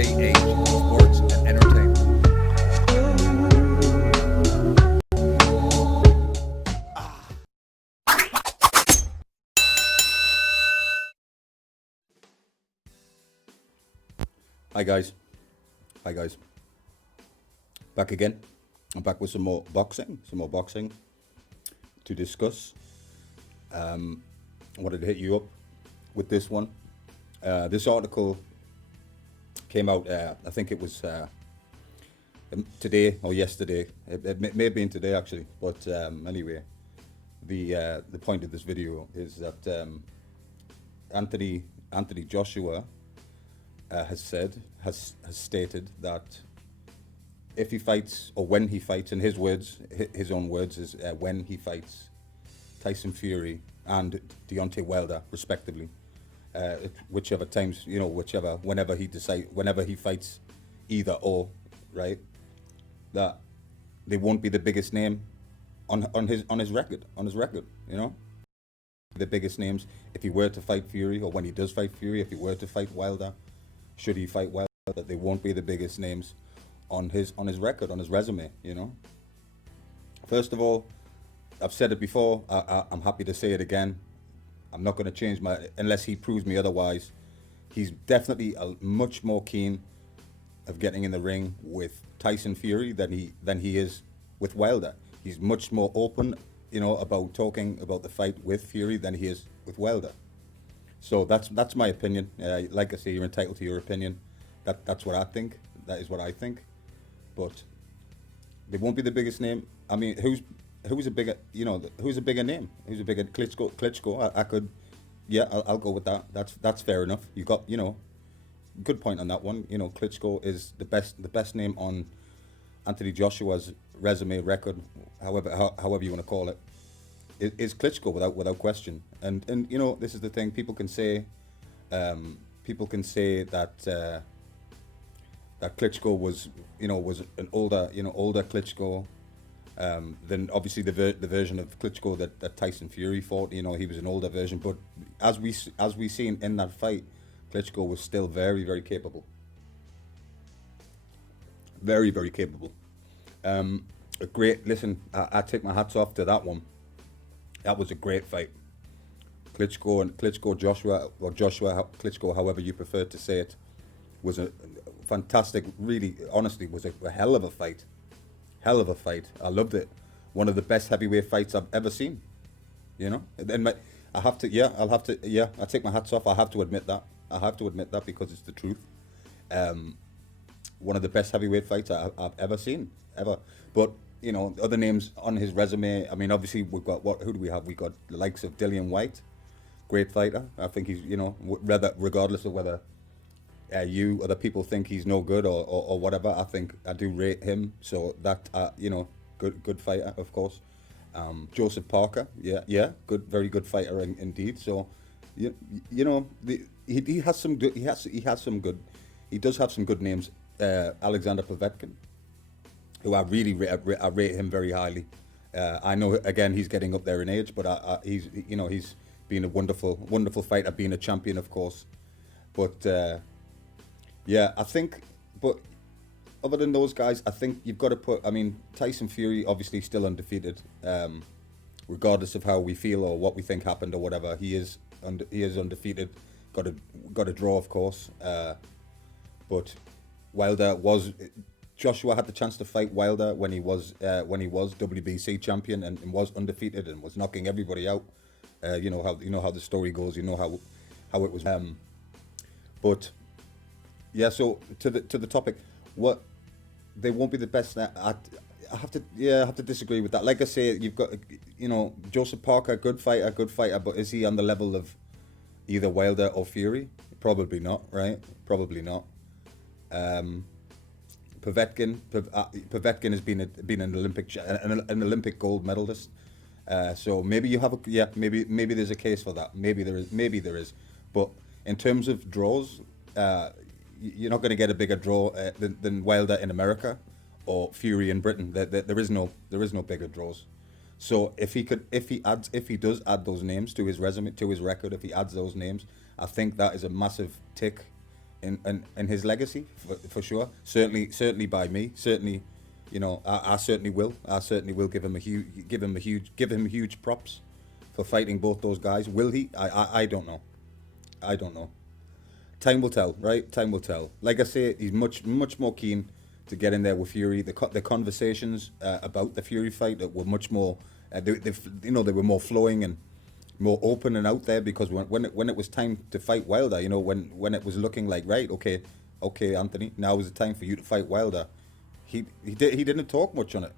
JH Sports and Entertainment. Hi guys. Hi guys. Back again. I'm back with some more boxing. To discuss. I wanted to hit you up with this one. This article came out. I think it was today or yesterday. It may have been today actually. But anyway, the point of this video is that Anthony Joshua has stated that if he fights or when he fights, in his words, his own words, is when he fights Tyson Fury and Deontay Wilder, respectively, whichever times, whenever he fights either or, right, that they won't be the biggest name on his record, the biggest names if he were to fight Fury, or when he does fight Fury, if he were to fight Wilder, should he fight Wilder, that they won't be the biggest names on his record, on his resume. First of all, I've said it before. I'm happy to say it again. I'm not going to change unless he proves me otherwise. He's definitely much more keen of getting in the ring with Tyson Fury than he is with Wilder. He's much more open, about talking about the fight with Fury than he is with Wilder. So that's my opinion. Like I say, you're entitled to your opinion. That's what I think. That is what I think. But they won't be the biggest name. I mean, who's a bigger name? Who's a bigger Klitschko? I could, yeah, I'll go with that. That's fair enough. You got good point on that one. Klitschko is the best name on Anthony Joshua's resume record, however you want to call it. Is Klitschko without question. And this is the thing. People can say that that Klitschko was an older Klitschko than obviously the version of Klitschko that Tyson Fury fought. He was an older version, but as we seen in that fight, Klitschko was still very, very capable. Very, very capable. A great listen. I take my hats off to that one. That was a great fight. Joshua Klitschko, however you prefer to say it, was a fantastic, really, honestly, was a hell of a fight. Hell of a fight. I loved it. One of the best heavyweight fights I've ever seen. And I take my hats off. I have to admit that because it's the truth. One of the best heavyweight fights I've ever seen, ever. But other names on his resume. I mean, obviously we've got who do we have? We got the likes of Dillian White, great fighter. I think he's regardless of whether you other people think he's no good or whatever. I think I do rate him. So that good fighter, of course. Joseph Parker, yeah, good, very good fighter indeed. So he has some good. He does have some good names. Alexander Povetkin, who I really I rate him very highly. I know again he's getting up there in age, but he's been a wonderful fighter, being a champion, of course. But I think. But other than those guys, I think you've got to put. I mean, Tyson Fury obviously still undefeated, regardless of how we feel or what we think happened or whatever. He is undefeated. Got a draw, of course. But Joshua had the chance to fight Wilder when he was WBC champion and was undefeated and was knocking everybody out. You know how the story goes. You know how it was. But yeah. So to the topic, what they won't be the best. I have to disagree with that. Like I say, you've got Joseph Parker, good fighter, but is he on the level of either Wilder or Fury? Probably not, right? Probably not. Povetkin has been an Olympic gold medalist. So maybe you have maybe there's a case for that. Maybe there is. But in terms of draws, you're not going to get a bigger draw than Wilder in America or Fury in Britain. There is no bigger draws. So if he does add those names to his resume, to his record, if he adds those names, I think that is a massive tick in his legacy for sure. Certainly by me. Certainly, I certainly will. I certainly will give him huge props for fighting both those guys. Will he? I don't know. I don't know. Time will tell, right? Time will tell. Like I say, he's much more keen to get in there with Fury. The conversations about the Fury fight that were much more, they were more flowing and more open and out there, because when it was time to fight Wilder, when it was looking like, right, okay, Anthony, now is the time for you to fight Wilder. He didn't talk much on it.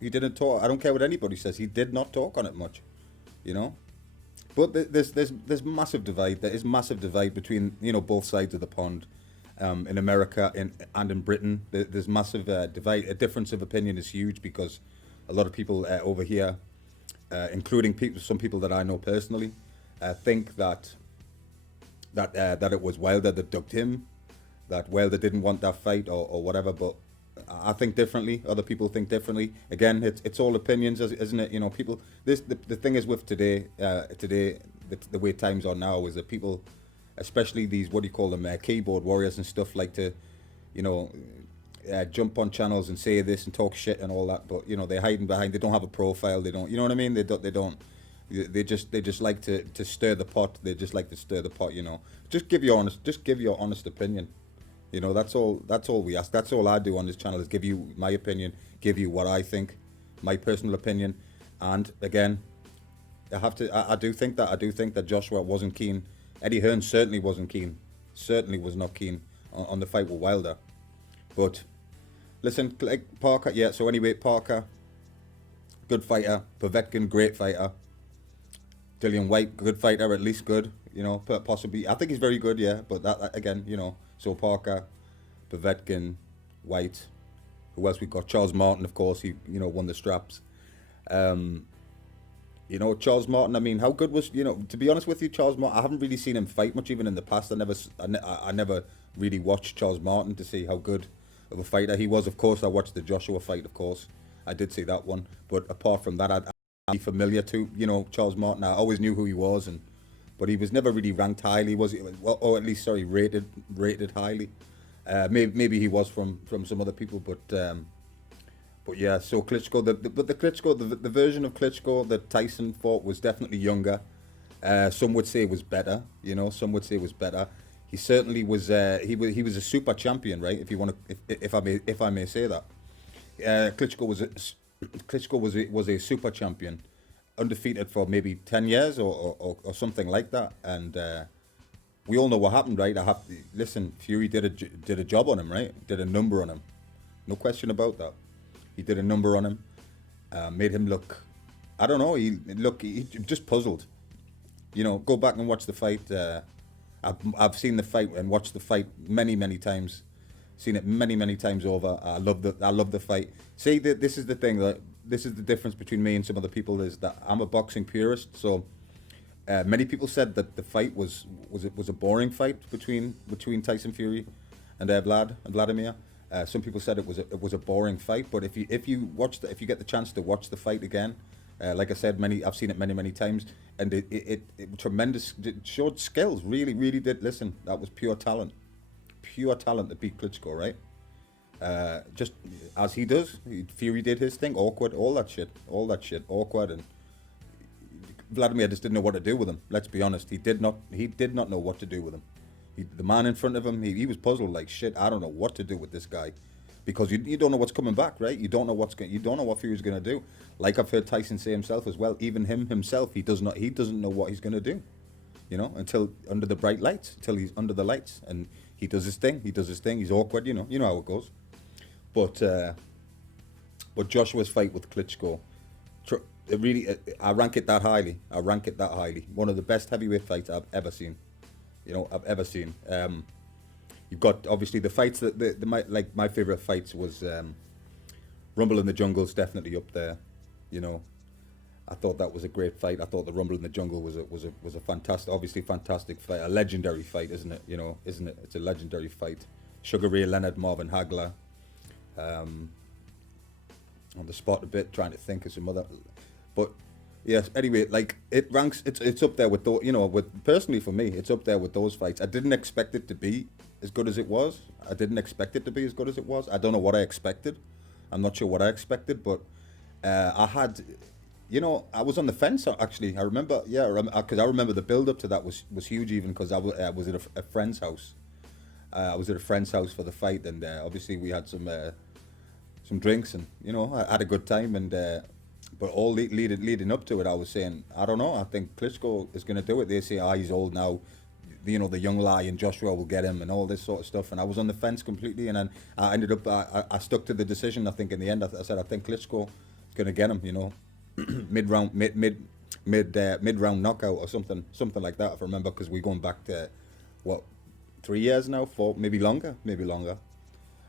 He didn't talk. I don't care what anybody says. He did not talk on it much, you know. But there's massive divide. There is massive divide between both sides of the pond, in America and in Britain. There's massive divide. A difference of opinion is huge, because a lot of people over here, including some people that I know personally, think that it was Wilder that ducked him, that Wilder didn't want that fight or whatever. But I think differently. Other people think differently. Again, it's all opinions, isn't it? People. The thing is with today, the way times are now is that people, especially these, what do you call them, keyboard warriors and stuff, like to, jump on channels and say this and talk shit and all that. But they're hiding behind. They don't have a profile. They don't. You know what I mean? They don't. They just like to stir the pot. They just like to stir the pot. Just give your honest opinion. That's all we ask. That's all I do on this channel, is give you my opinion, give you what I think, my personal opinion. And again, I do think that Joshua wasn't keen. Eddie Hearn certainly wasn't keen. Certainly was not keen on the fight with Wilder. But listen, like Parker, yeah. So anyway, Parker, good fighter. Povetkin, great fighter. Dillian Whyte, good fighter, at least good. Possibly. I think he's very good, yeah. But that again, So Parker, Povetkin, White. Who else we got? Charles Martin, of course. He, won the straps. Charles Martin. I mean, how good was? To be honest with you, Charles Martin. I haven't really seen him fight much, even in the past. I never really watched Charles Martin to see how good of a fighter he was. Of course, I watched the Joshua fight. Of course, I did see that one. But apart from that, I'm familiar to Charles Martin. I always knew who he was, but he was never really ranked highly, was he? Well, or at least, sorry, rated highly. Maybe he was from some other people, but yeah. So Klitschko, the version of Klitschko that Tyson fought was definitely younger. Some would say was better. Some would say was better. He certainly was. He was a super champion, right? If you want to, if I may say that, Klitschko was a super champion, undefeated for maybe 10 years or something like that. And we all know what happened, right? Listen, Fury did a job on him, right? Did a number on him. No question about that. He did a number on him, made him look, I don't know, he just puzzled. Go back and watch the fight. I've seen the fight and watched the fight many times. Seen it many times over. I love the fight. See, this is the thing, that this is the difference between me and some other people, is that I'm a boxing purist. So many people said that the fight was a boring fight between Tyson Fury and Vladimir. Some people said it was a boring fight. But if you get the chance to watch the fight again, like I said, I've seen it many times, and it tremendous. It showed skills. Really did. Listen, that was pure talent to beat Klitschko, right? Just as he does. Fury did his thing, awkward, all that shit, awkward, and Vladimir just didn't know what to do with him. Let's be honest, he did not know what to do with him. The man in front of him, he was puzzled, like, shit, I don't know what to do with this guy, because you don't know what's coming back, right? You don't know what Fury's gonna do. Like I've heard Tyson say himself as well. Even himself, he doesn't know what he's gonna do. Until under the bright lights, until he's under the lights, and he does his thing. He's awkward, you know how it goes. But Joshua's fight with Klitschko, I rank it that highly. One of the best heavyweight fights I've ever seen. You've got obviously the fights that my favorite fights was Rumble in the Jungle's definitely up there. I thought that was a great fight. I thought the Rumble in the Jungle was a fantastic fight, a legendary fight, isn't it? Isn't it? It's a legendary fight. Sugar Ray Leonard, Marvin Hagler. On the spot a bit, trying to think of some other, but Yes. Anyway, like it ranks. It's up there with those. You know, with personally for me, it's up there with those fights. I didn't expect it to be as good as it was. I didn't expect it to be as good as it was. I don't know what I expected. I'm not sure what I expected, but I had, you know, I was on the fence actually. I remember, yeah, because I remember the build up to that was huge even because I was at a friend's house. I was at a friend's house for the fight, and obviously we had some drinks, and you know I had a good time, and but all leading up to it, I was saying I don't know. I think Klitschko is going to do it. They say, he's old now. You know, the young lion Joshua will get him, and all this sort of stuff. And I was on the fence completely, and then I ended up I stuck to the decision. I think in the end, I said I think Klitschko is going to get him. You know, mid round knockout or something like that. If I remember, because we're going back to what 3 years now, four, maybe longer, maybe longer.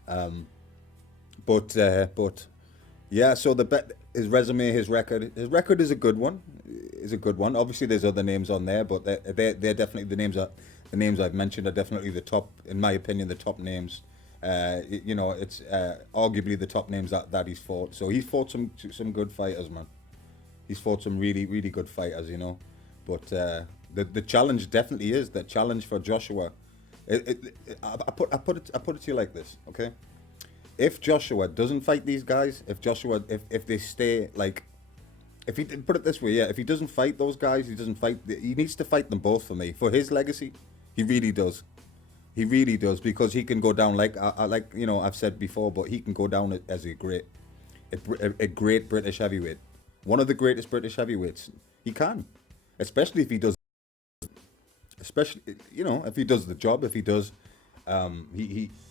Um, but yeah, so his resume, his record is a good one. Is a good one. Obviously, there's other names on there, but they're definitely the names I've mentioned are definitely the top, in my opinion, the top names. You know, it's arguably the top names that he's fought. So he's fought some good fighters, man. He's fought some really good fighters, you know. But the challenge definitely is the challenge for Joshua. I put it to you like this, okay? If Joshua doesn't fight these guys, if they stay like, if he put it this way, yeah, if he doesn't fight those guys, he doesn't fight. He needs to fight them both for me, for his legacy. He really does. He really does, because he can go down like like you know I've said before, but he can go down as a great British heavyweight, one of the greatest British heavyweights. He can, especially if he does, especially you know if he does the job, if he does,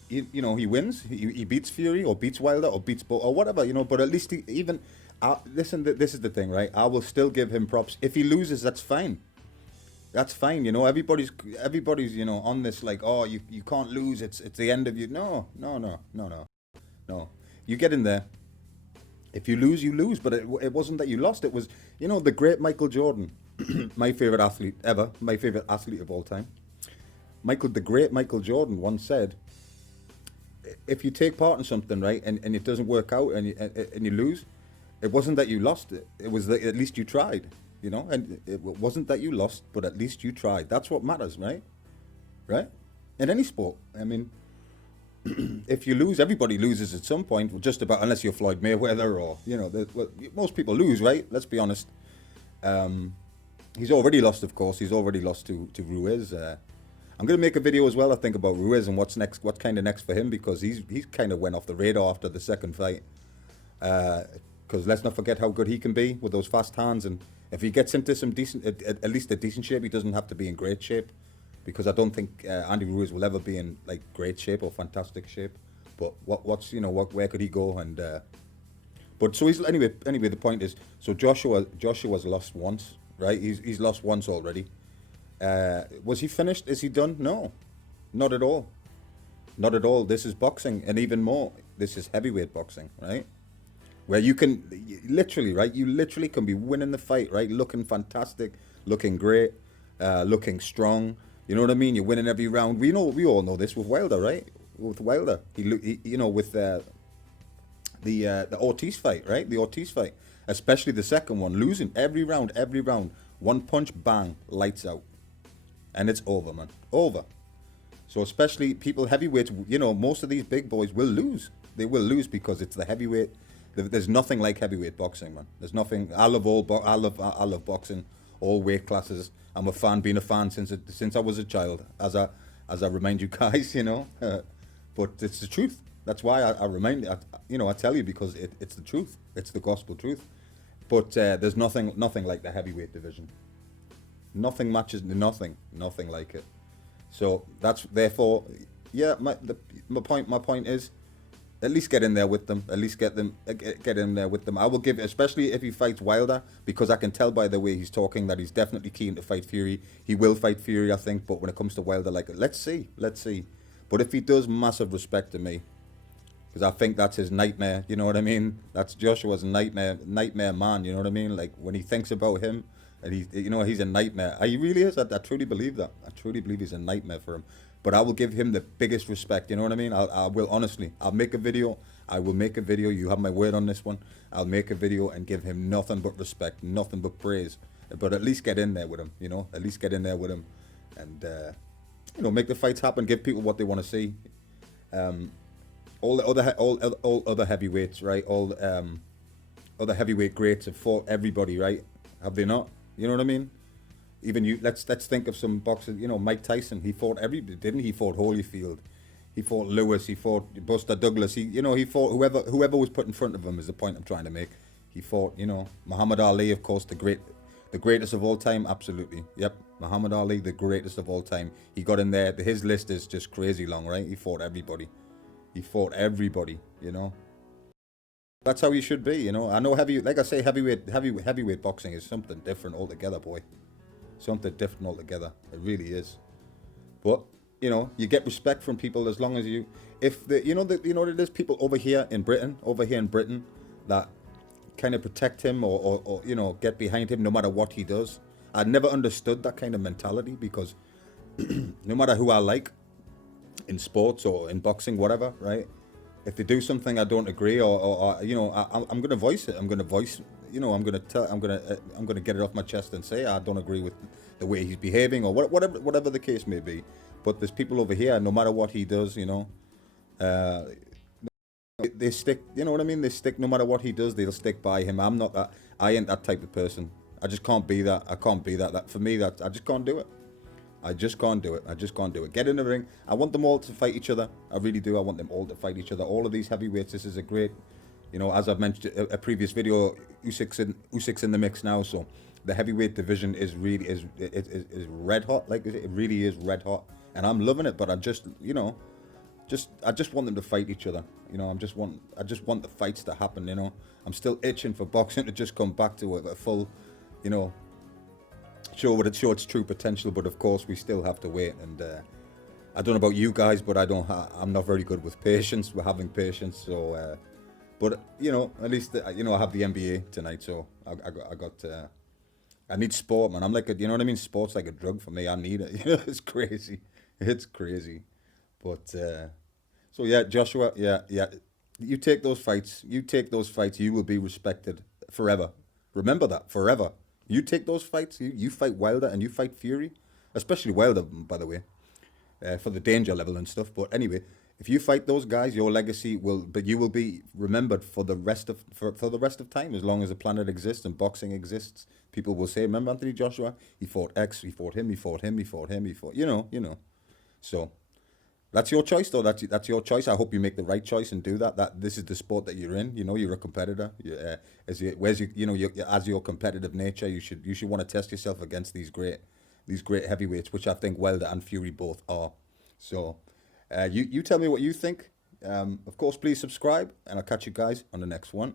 you know he wins, he beats Fury or beats Wilder or beats or whatever, you know. But at least even listen, this is the thing, right? I will still give him props. If he loses, that's fine. That's fine, you know. Everybody's you know on this like, oh, you can't lose. It's the end of you. No. You get in there. If you lose, you lose. But it wasn't that you lost. It was, you know, the great Michael Jordan, my favorite athlete ever, my favorite athlete of all time. The great Michael Jordan once said, if you take part in something, right, and it doesn't work out, and you lose, it wasn't that you lost it. It was that at least you tried, you know. And it wasn't that you lost, but at least you tried. That's what matters, right? Right? In any sport, I mean, if you lose, everybody loses at some point. Well, just about, unless you're Floyd Mayweather or you know, well, most people lose, right? Let's be honest. Um, he's already lost, of course. He's already lost to Ruiz. I'm gonna make a video as well, I think, about Ruiz and what's next, what kind of next for him, because he's kind of went off the radar after the second fight. Because let's not forget how good he can be with those fast hands, and if he gets into some decent, at least a decent shape, he doesn't have to be in great shape, because I don't think Andy Ruiz will ever be in like great shape or fantastic shape. But what's you know where could he go? And but so he's anyway. The point is, so Joshua's lost once, right? He's lost once already. Was he finished? Is he done? No, not at all. Not at all. This is boxing, and even more, this is heavyweight boxing, right? Where you can literally, right? You literally can be winning the fight, right? Looking fantastic, looking great, looking strong. You know what I mean? You're winning every round. We all know this with Wilder, right? With Wilder, he you know, with the Ortiz fight, right? The Ortiz fight, especially the second one, losing every round, one punch, bang, lights out, and it's over, man, over. So especially people heavyweights, you know, most of these big boys will lose. They will lose because it's the heavyweight. There's nothing like heavyweight boxing, man. There's nothing. I love boxing, all weight classes. I'm a fan, been a fan since I was a child, as I remind you guys, you know. But it's the truth. That's why I tell you, because it's the truth. It's the gospel truth. But there's nothing like the heavyweight division. Nothing matches, nothing like it. So that's therefore, yeah. My point is, at least get in there with them. At least get in there with them. I will give, especially if he fights Wilder, because I can tell by the way he's talking that he's definitely keen to fight Fury. He will fight Fury, I think. But when it comes to Wilder, like, let's see. But if he does, massive respect to me, because I think that's his nightmare. You know what I mean? That's Joshua's nightmare man. You know what I mean? Like when he thinks about him, and he's a nightmare. He really is. I truly believe that. I truly believe he's a nightmare for him. But I will give him the biggest respect. You know what I mean? I will honestly. I'll make a video. I will make a video. You have my word on this one. I'll make a video and give him nothing but respect, nothing but praise. But at least get in there with him, you know. At least get in there with him, and you know, make the fights happen. Give people what they want to see. All the other all other heavyweights, right? All other heavyweight greats have fought everybody, right? Have they not? You know what I mean? Even you. Let's think of some boxers. You know, Mike Tyson. He fought everybody, didn't he? He fought Holyfield. He fought Lewis. He fought Buster Douglas. He fought whoever was put in front of him. Is the point I'm trying to make. He fought, you know, Muhammad Ali, of course, the greatest of all time. Absolutely, yep. Muhammad Ali, the greatest of all time. He got in there. His list is just crazy long, right? He fought everybody. He fought everybody. You know. That's how you should be, you know. I know like I say, heavyweight boxing is something different altogether, boy. Something different altogether. It really is. But you know, you get respect from people as long as you know what it is. People over here in Britain, that kind of protect him or you know, get behind him no matter what he does. I never understood that kind of mentality because no matter who I like in sports or in boxing, whatever, right? If they do something I don't agree, or you know, I'm gonna voice it. I'm gonna voice, you know, I'm gonna get it off my chest and say I don't agree with the way he's behaving or whatever the case may be. But there's people over here, no matter what he does, you know, they stick. You know what I mean? They stick no matter what he does. They'll stick by him. I'm not that. I ain't that type of person. I just can't be that. I can't be that. That for me, that I just can't do it. I just can't do it. Get in the ring. I want them all to fight each other. I really do. I want them all to fight each other. All of these heavyweights. This is a great, you know, as I've mentioned a previous video, Usyk's in the mix now. So the heavyweight division is red hot. Like it really is red hot, and I'm loving it. But I just, you know, I just want them to fight each other. You know, I just want the fights to happen. You know, I'm still itching for boxing to just come back to a full, you know, show its true potential, but of course we still have to wait. And I don't know about you guys, but I'm not very good with patience. We're having patience, so. But you know, at least you know I have the NBA tonight, so I need sport, man. I'm like you know what I mean. Sport's like a drug for me. I need it. You know, it's crazy. It's crazy. But so yeah, Joshua, yeah. You take those fights. You will be respected forever. Remember that, forever. You take those fights, you fight Wilder and you fight Fury, especially Wilder, by the way, for the danger level and stuff. But anyway, if you fight those guys, your legacy you will be remembered for the rest of time, as long as the planet exists and boxing exists. People will say, remember Anthony Joshua? He fought X, he fought him, you know. So that's your choice, though. That's your choice. I hope you make the right choice and do that. That this is the sport that you're in. You know, you're a competitor. As your competitive nature, you should want to test yourself against these great heavyweights, which I think Wilder and Fury both are. So, you tell me what you think. Of course, please subscribe, and I'll catch you guys on the next one.